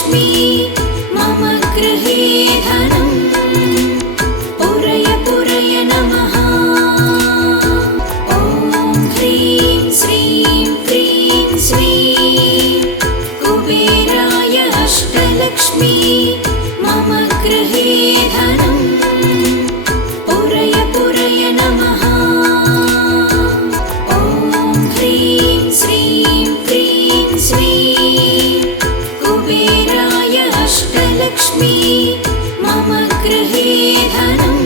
अष्टलक्ष्मी मम गृहे धनम् पूरय पूरय नमः। ॐ ह्रीं श्रीं क्रीं श्रीं कुबेराय अष्टलक्ष्मी मम गृहे धनम् पूरय पूरय नमः। ॐ ह्रीं श्रीं क्रीं श्रीं कुबेराय अष्टलक्ष्मी मम गृहे धनम्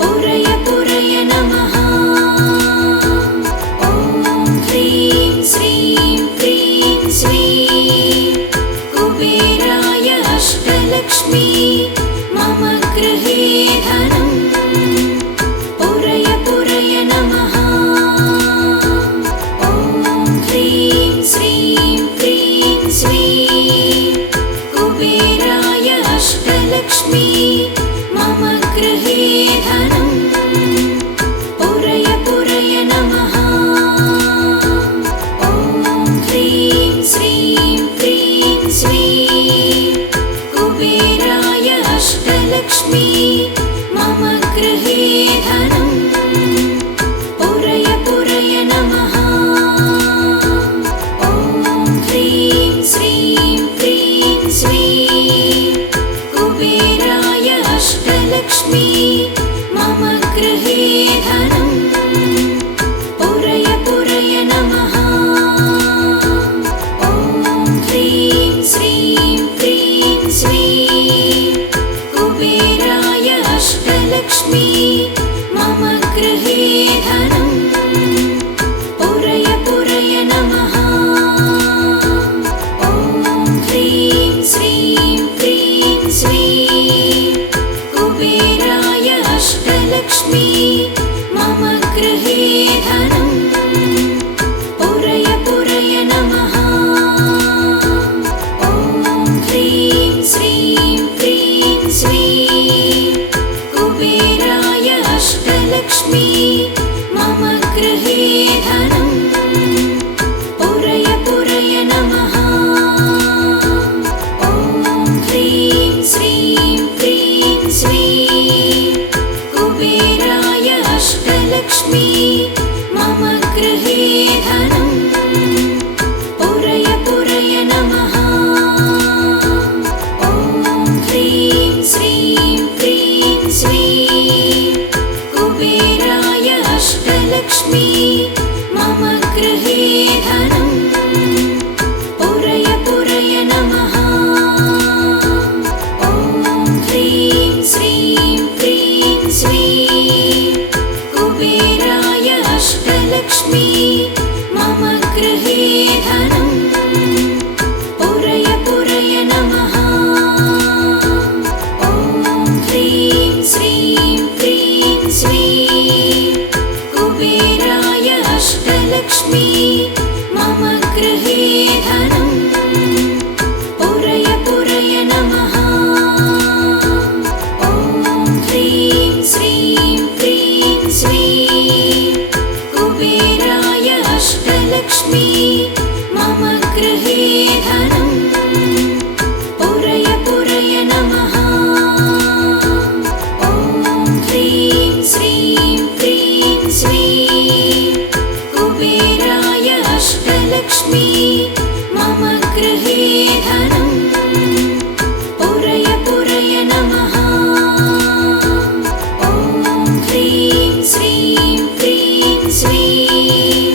पूरय पूरय नमः। ॐ ह्रीं श्रीं क्रीं श्रीं कुबेराय अष्टलक्ष्मी मम गृहे धनम् पूरय पूरय नमः। ॐ ह्रीं श्रीं क्रीं श्रीं कुबेराय अष्टलक्ष्मी मम गृहे धनम् पूरय पूरय नमः। ॐ ह्रीं श्रीं क्रीं श्रीं कुबेराय अष्टलक्ष्मी मम गृहे धनम् पूरय पूरय नमः। ॐ ह्रीं श्रीं क्रीं श्रीं कुबेराय अष्टलक्ष्मी मम गृहे धनम् पूरय पूरय नमः। ॐ ह्रीं श्रीं क्रीं श्रीं कुबेराय अष्टलक्ष्मी मम गृहे धनम् पूरय पूरय नमः। ॐ ह्रीं श्रीं क्रीं श्रीं कुबेराय अष्टलक्ष्मी मम गृहे धनम् पूरय पूरय नमः। ॐ ह्रीं श्रीं क्रीं श्रीं कुबेराय अष्टलक्ष्मी मम गृहे धनम् पूरय पूरय नमः। ॐ ह्रीं श्रीं क्रीं श्रीं कुबेराय अष्टलक्ष्मी मम गृहे धनम् पूरय पूरय नमः। ॐ ह्रीं श्रीं क्रीं श्रीं कुबेराय अष्टलक्ष्मी मम गृहे धनम् पूरय पूरय नमः। ॐ ह्रीं श्रीं क्रीं श्रीं कुबेराय अष्टलक्ष्मी मम गृहे धनम् पूरय पूरय नमः। ॐ ह्रीं श्रीं क्रीं श्रीं कुबेराय अष्टलक्ष्मी मम गृहे धनम् पूरय पूरय नमः। ॐ ह्रीं श्रीं क्रीं श्रीं कुबेराय अष्टलक्ष्मी मम गृहे धनम् पूरय पूरय नमः। ॐ ह्रीं श्रीं क्रीं श्रीं कुबेराय अष्टलक्ष्मी मम गृहे धनम् पूरय पूरय नमः। ॐ ह्रीं श्रीं क्रीं श्रीं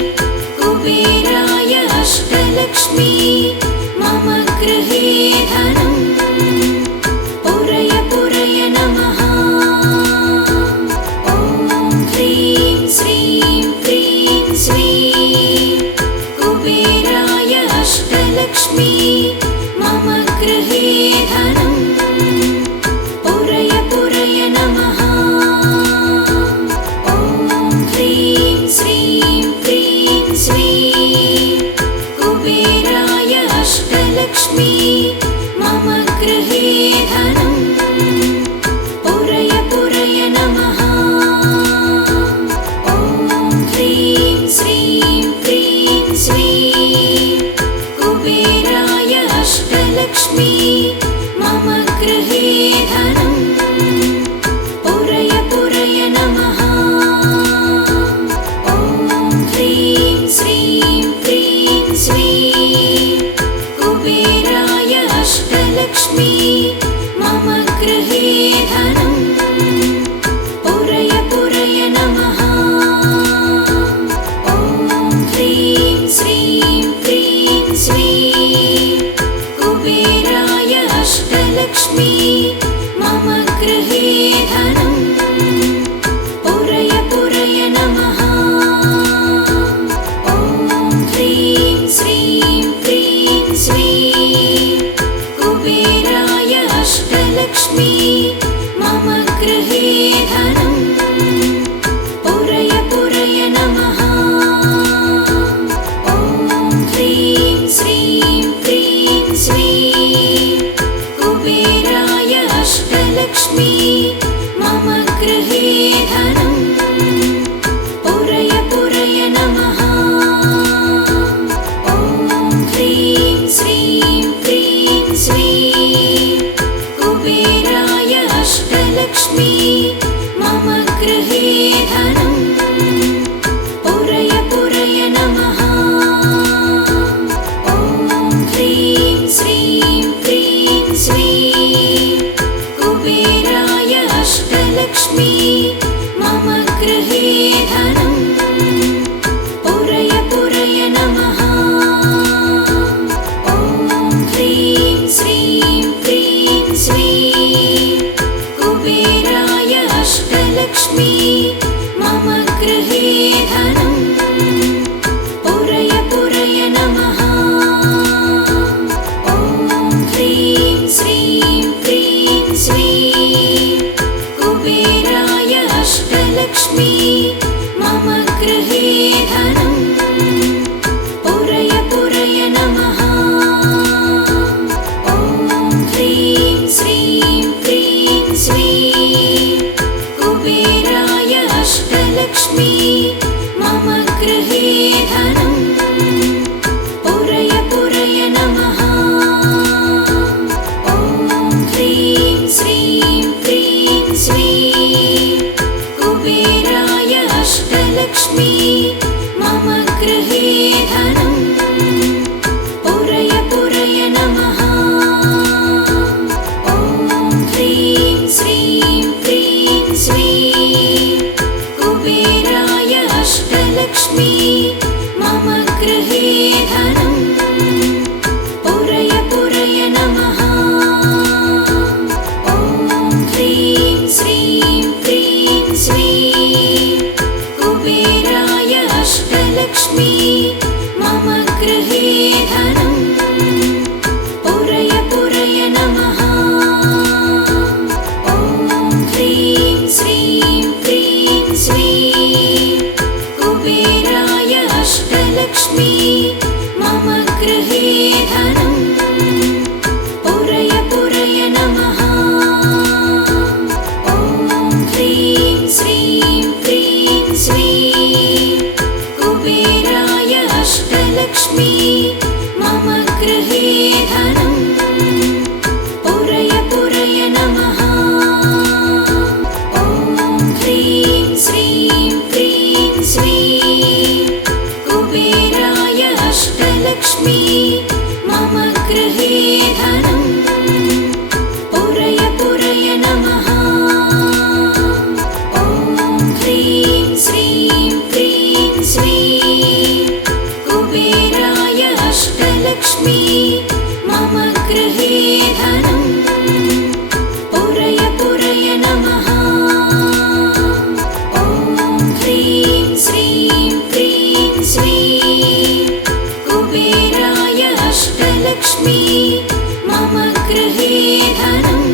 कुबेराय अष्टलक्ष्मी मम गृहे धनम् पूरय पूरय नमः। ॐ ह्रीं श्रीं क्रीं श्रीं कुबेराय अष्टलक्ष्मी मम गृहे धनम् पूरय पूरय नमः। ॐ ह्रीं श्रीं क्रीं श्रीं कुबेराय अष्टलक्ष्मी मम गृहे धनम् पूरय पूरय नमः। ॐ ह्रीं श्रीं क्रीं श्रीं कुबेराय अष्टलक्ष्मी मम गृहे धनम् पुरय पुरय नमः। ॐ ह्रीं श्रीं क्रीं श्रीं कुबेराय अष्टलक्ष्मी मम गृहे धनम् पुरय पुरय नमः। ॐ ह्रीं श्रीं क्रीं श्रीं कुबेराय अष्टलक्ष्मी मम गृहे धनम् पुरय पुरय नमः। ॐ ह्रीं श्रीं क्रीं श्रीं कुबेराय अष्टलक्ष्मी मम गृहे धनम् पुरय पुरय नमः। ॐ ह्रीं श्रीं क्रीं श्रीं कुबेराय अष्टलक्ष्मी मम गृहे धनम् पुरय पुरय नमः। ॐ ह्रीं श्रीं क्रीं श्रीं कुबेराय अष्टलक्ष्मी मम गृहे धनम् पुरय पुरय नमः। ॐ ह्रीं श्रीं क्रीं श्रीं कुबेराय अष्टलक्ष्मी मम गृहे धनम् पुरय पुरय नमः। ॐ ह्रीं श्रीं क्रीं श्रीं कुबेराय अष्टलक्ष्मी मम गृहे धनम् पुरय पुरय नमः। ॐ ह्रीं श्रीं क्रीं श्रीं कुबेराय अष्टलक्ष्मी मम गृहे धनम् पुरय पुरय नमः। ॐ ह्रीं श्रीं क्रीं श्रीं कुबेराय अष्टलक्ष्मी मम गृहे धनम्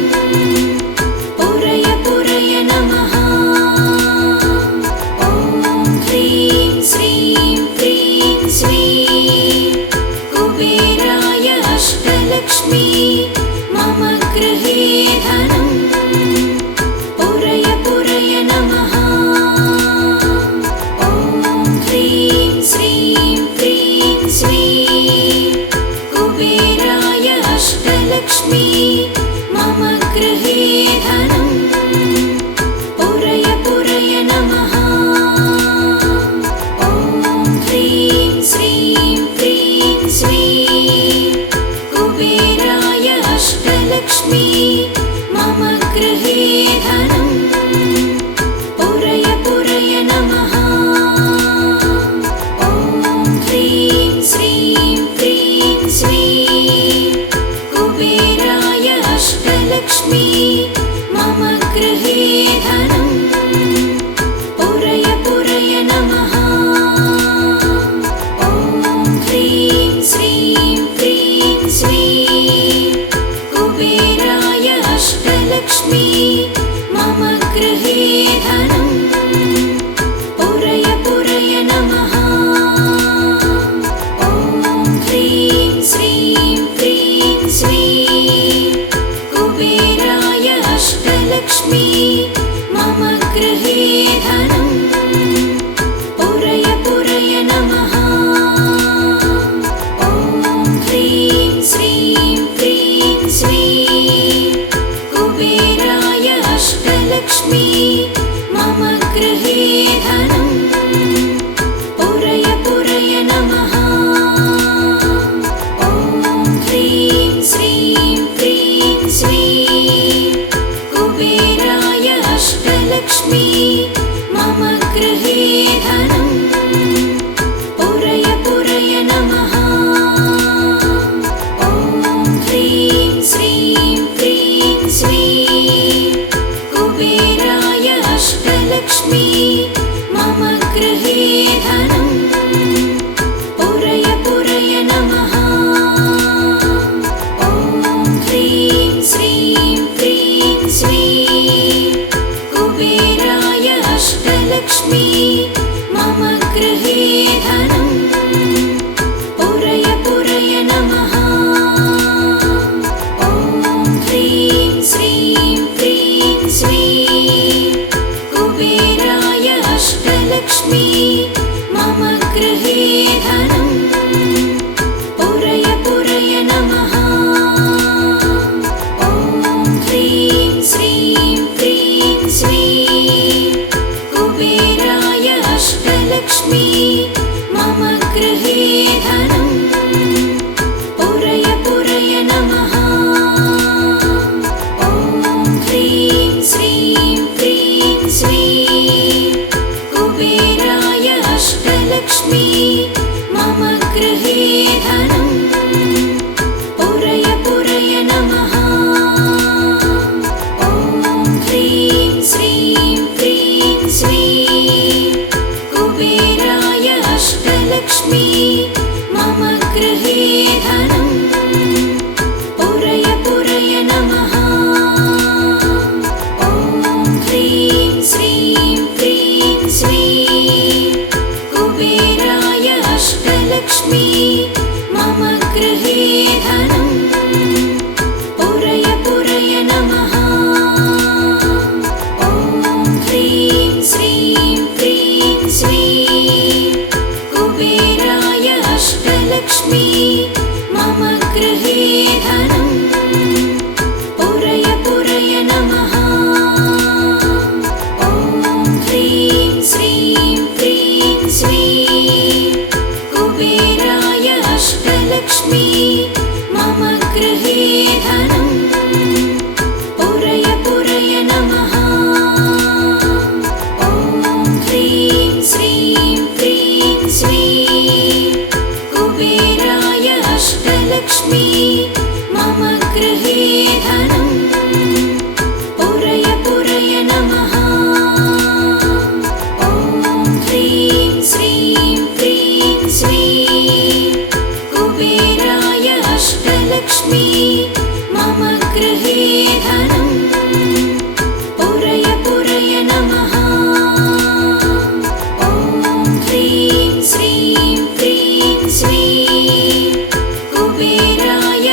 पुरय पुरय नमः। ॐ ह्रीं श्रीं क्रीं श्रीं कुबेराय अष्टलक्ष्मी मम गृहे धनम् पुरय पुरय नमः। ॐ ह्रीं श्रीं क्रीं श्रीं कुबेराय अष्टलक्ष्मी मम गृहे धनम् पुरय पुरय नमः। ॐ ह्रीं श्रीं क्रीं श्रीं कुबेराय अष्टलक्ष्मी मम गृहे धनम् पुरय पुरय नमः। ॐ ह्रीं श्रीं क्रीं श्रीं कुबेराय अष्टलक्ष्मी मम गृहे धनम् पुरय पुरय नमः। ॐ ह्रीं श्रीं क्रीं श्रीं कुबेराय अष्टलक्ष्मी मम गृहे धनम् पुरय पुरय नमः। ॐ ह्रीं श्रीं क्रीं श्रीं कुबेराय अष्टलक्ष्मी मम गृहे धनम् पुरय पुरय नमः। ॐ ह्रीं श्रीं क्रीं श्रीं कुबेराय अष्टलक्ष्मी मम गृहे धनम् पुरय पुरय नमः। ॐ ह्रीं श्रीं क्रीं श्रीं कुबेराय अष्टलक्ष्मी मम गृहे धनम् पुरय पुरय नमः। ॐ ह्रीं श्रीं क्रीं श्रीं कुबेराय अष्टलक्ष्मी मम अष्टलक्ष्मी मम गृहे धनं पुरय पुरय नमः। ॐ ह्रीं श्रीं क्रीं श्रीं कुबेराय अष्टलक्ष्मी मम गृहे धनं पुरय पुरय नमः। ॐ ह्रीं श्रीं क्रीं श्रीं कुबेराय अष्टलक्ष्मी मम गृहे धनं पुरय पुरय नमः। ॐ ह्रीं श्रीं क्रीं श्रीं कुबेराय अष्टलक्ष्मी मम गृहे धनं पुरय पुरय नमः। ॐ ह्रीं श्रीं क्रीं श्रीं कुबेराय अष्टलक्ष्मी मम गृहे धनं पुरय पुरय नमः। ॐ ह्रीं श्रीं क्रीं श्रीं कुबेराय अष्टलक्ष्मी मम गृहे धनं पुरय पुरय नमः। ॐ ह्रीं श्रीं क्रीं श्रीं कुबेराय अष्टलक्ष्मी मम गृहे धनं पुरय पुरय नमः। ॐ ह्रीं श्रीं क्रीं श्रीं कुबेराय अष्टलक्ष्मी मम गृहे धनं पुरय पुरय नमः। ॐ ह्रीं श्रीं क्रीं श्रीं कुबेराय अष्टलक्ष्मी मम गृहे धनं पुरय पुरय नमः। ॐ ह्रीं श्रीं क्रीं श्रीं कुबेराय अष्टलक्ष्मी मम गृहे धनं पुरय पुरय नमः। ॐ ह्रीं श्रीं क्रीं श्रीं कुबेराय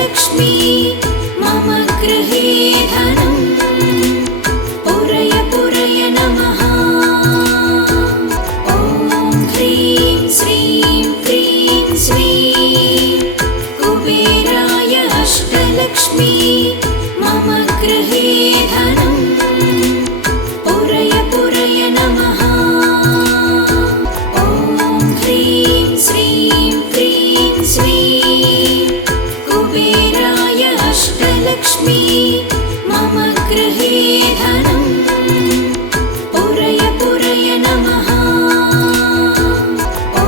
अष्टलक्ष्मी मम गृहे धनं पुरय पुरय नमः। ॐ ह्रीं श्रीं क्रीं श्रीं कुबेराय अष्टलक्ष्मी मम गृहे धनं पुरय पुरय नमः। ॐ ह्रीं श्रीं क्रीं श्रीं कुबेराय अष्टलक्ष्मी मम गृहे धनं पुरय पुरय नमः। ॐ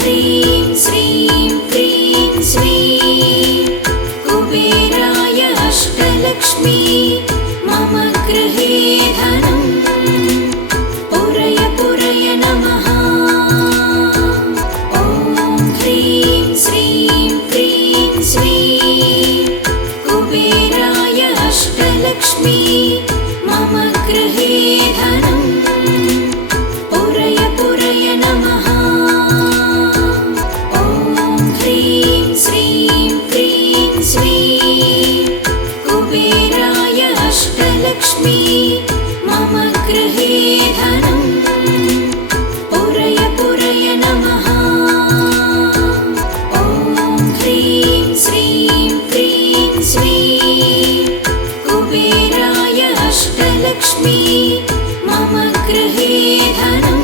ह्रीं श्रीं क्रीं श्रीं कुबेराय अष्टलक्ष्मी मम गृहे धनं पुरय पुरय नमः। ॐ ह्रीं श्रीं क्रीं श्रीं कुबेराय अष्टलक्ष्मी मम गृहे धनं पुरय पुरय नमः। ॐ ह्रीं श्रीं क्रीं श्रीं कुबेराय अष्टलक्ष्मी मम गृहे धनं पुरय पुरय नमः। ॐ ह्रीं श्रीं क्रीं श्रीं कुबेराय अष्टलक्ष्मी मम गृहे धनं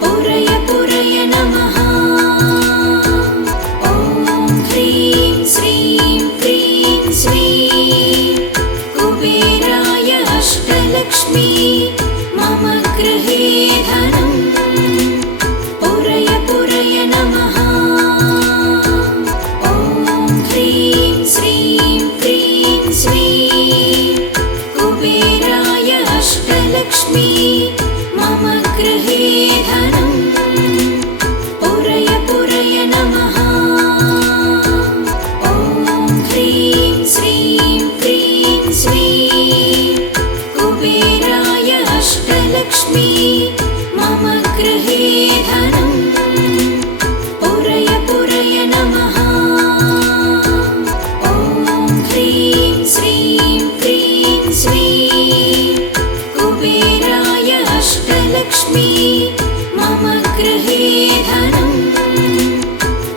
पुरय पुरय नमः। ॐ ह्रीं श्रीं क्रीं श्रीं कुबेराय अष्टलक्ष्मी मम गृहे धनं पुरय पुरय नमः। ॐ ह्रीं श्रीं क्रीं श्रीं कुबेराय अष्टलक्ष्मी मम गृहे धनं पुरय पुरय नमः। ॐ ह्रीं श्रीं क्रीं श्रीं कुबेराय अष्टलक्ष्मी मम गृहे धनं पुरय पुरय नमः। ॐ ह्रीं श्रीं क्रीं श्रीं कुबेराय अष्टलक्ष्मी मम गृहे धनं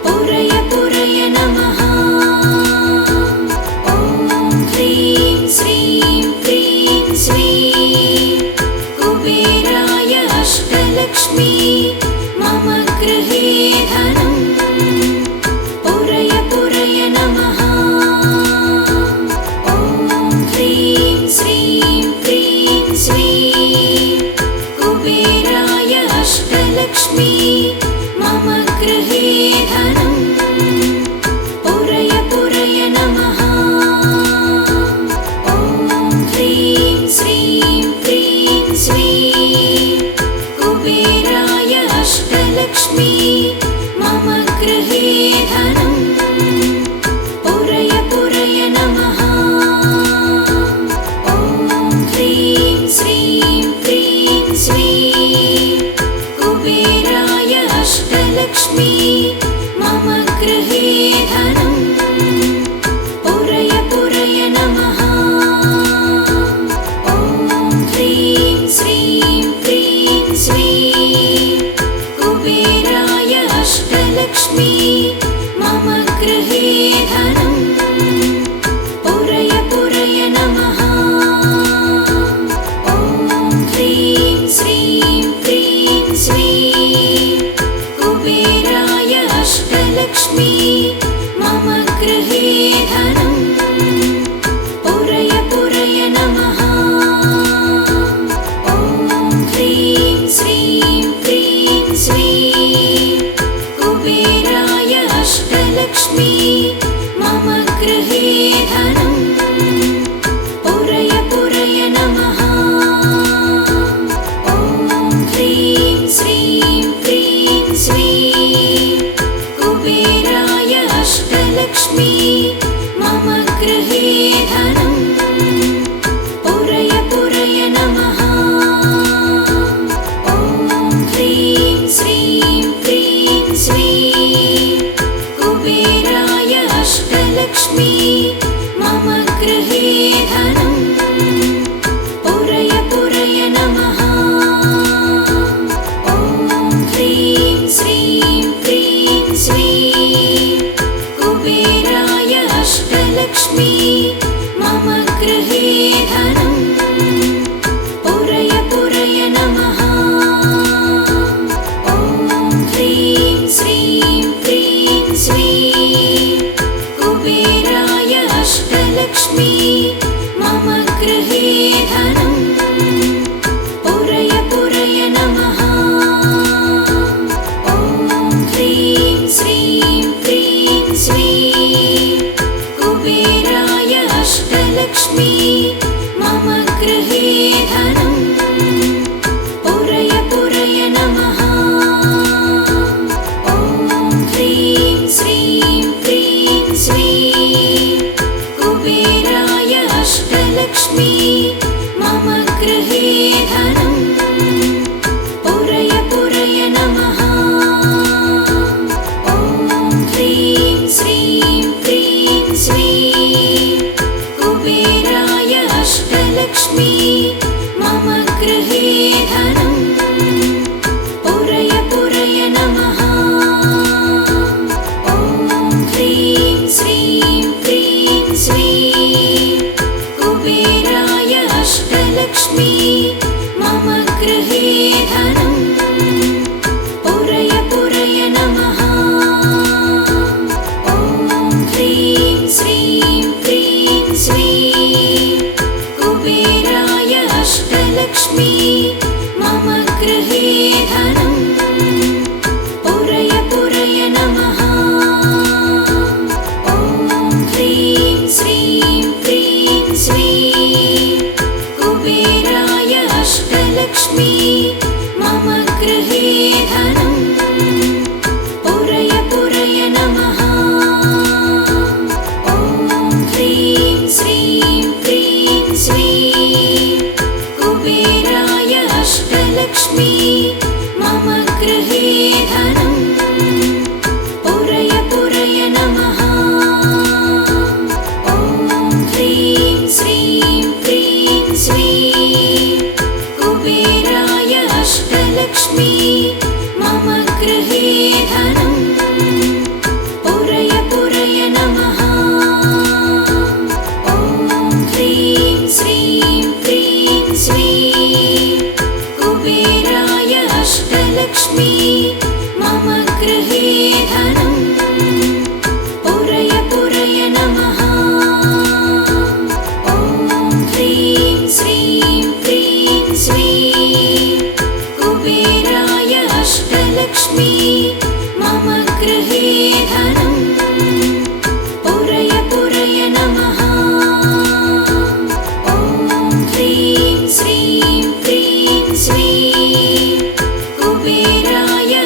पुरय पुरय नमः। ॐ ह्रीं श्रीं क्रीं श्रीं कुबेराय अष्टलक्ष्मी मम गृहे धनं पुरय पुरय नमः। ॐ ह्रीं श्रीं क्रीं श्रीं कुबेराय अष्टलक्ष्मी मम गृहे धनं पुरय पुरय नमः। ॐ ह्रीं श्रीं क्रीं श्रीं कुबेराय अष्टलक्ष्मी मम गृहे धनं पुरय पुरय नमः। ॐ ह्रीं श्रीं क्रीं श्रीं कुबेराय अष्टलक्ष्मी मम गृहे धनं पुरय पुरय नमः। ॐ ह्रीं श्रीं क्रीं श्रीं कुबेराय अष्टलक्ष्मी मम गृहे धनं पुरय पुरय नमः। ॐ ह्रीं श्रीं क्रीं श्रीं कुबेराय अष्टलक्ष्मी मम गृहे धनं पुरय पुरय नमः। ॐ ह्रीं श्रीं क्रीं श्रीं कुबेराय अष्टलक्ष्मी मम गृहे धनं पुरय पुरय नमः। ॐ ह्रीं श्रीं क्रीं श्रीं कुबेराय अष्टलक्ष्मी मम गृहे धनं पुरय पुरय नमः। ॐ ह्रीं श्रीं क्रीं श्रीं कुबेराय अष्टलक्ष्मी मम गृहे धनं पुरय पुरय नमः। ॐ ह्रीं श्रीं क्रीं श्रीं कुबेराय अष्टलक्ष्मी मम गृहे धनं पुरय पुरय नमः। ॐ ह्रीं श्रीं क्रीं श्रीं कुबेराय अष्टलक्ष्मी मम गृहे धनं पुरय पुरय नमः। ॐ ह्रीं श्रीं क्रीं श्रीं कुबेराय अष्टलक्ष्मी मम गृहे धनं पुरय पुरय नमः। ॐ ह्रीं श्रीं क्रीं श्रीं कुबेराय अष्टलक्ष्मी मम गृहे धनं पुरय पुरय नमः। ॐ ह्रीं श्रीं क्रीं श्रीं कुबेराय अष्टलक्ष्मी मम गृहे धनं पुरय पुरय नमः। ॐ ह्रीं श्रीं क्रीं श्रीं कुबेराय अष्टलक्ष्मी मम गृहे धनं पुरय पुरय नमः। ॐ ह्रीं श्रीं क्रीं श्रीं कुबेराय अष्टलक्ष्मी मम गृहे धनं पुरय पुरय नमः। ॐ ह्रीं श्रीं क्रीं श्रीं कुबेराय अष्टलक्ष्मी मम गृहे धनं पुरय पुरय नमः। ॐ ह्रीं श्रीं क्रीं श्रीं कुबेराय अष्टलक्ष्मी मम गृहे धनं पुरय पुरय नमः। ॐ ह्रीं श्रीं क्रीं श्रीं कुबेराय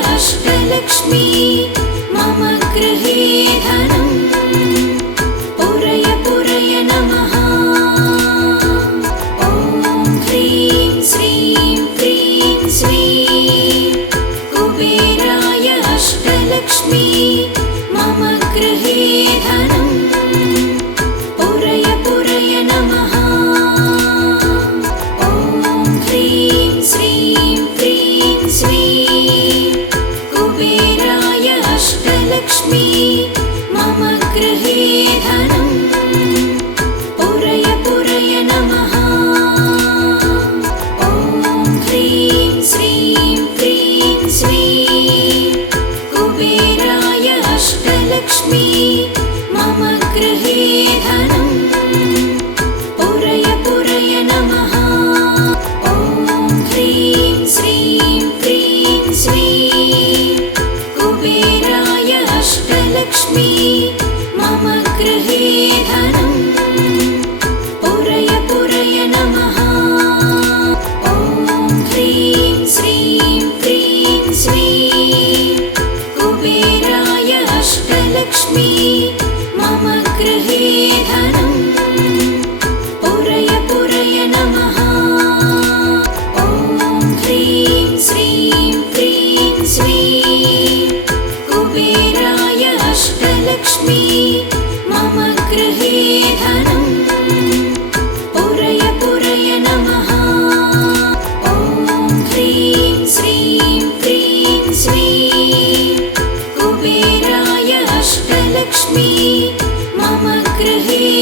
गृहे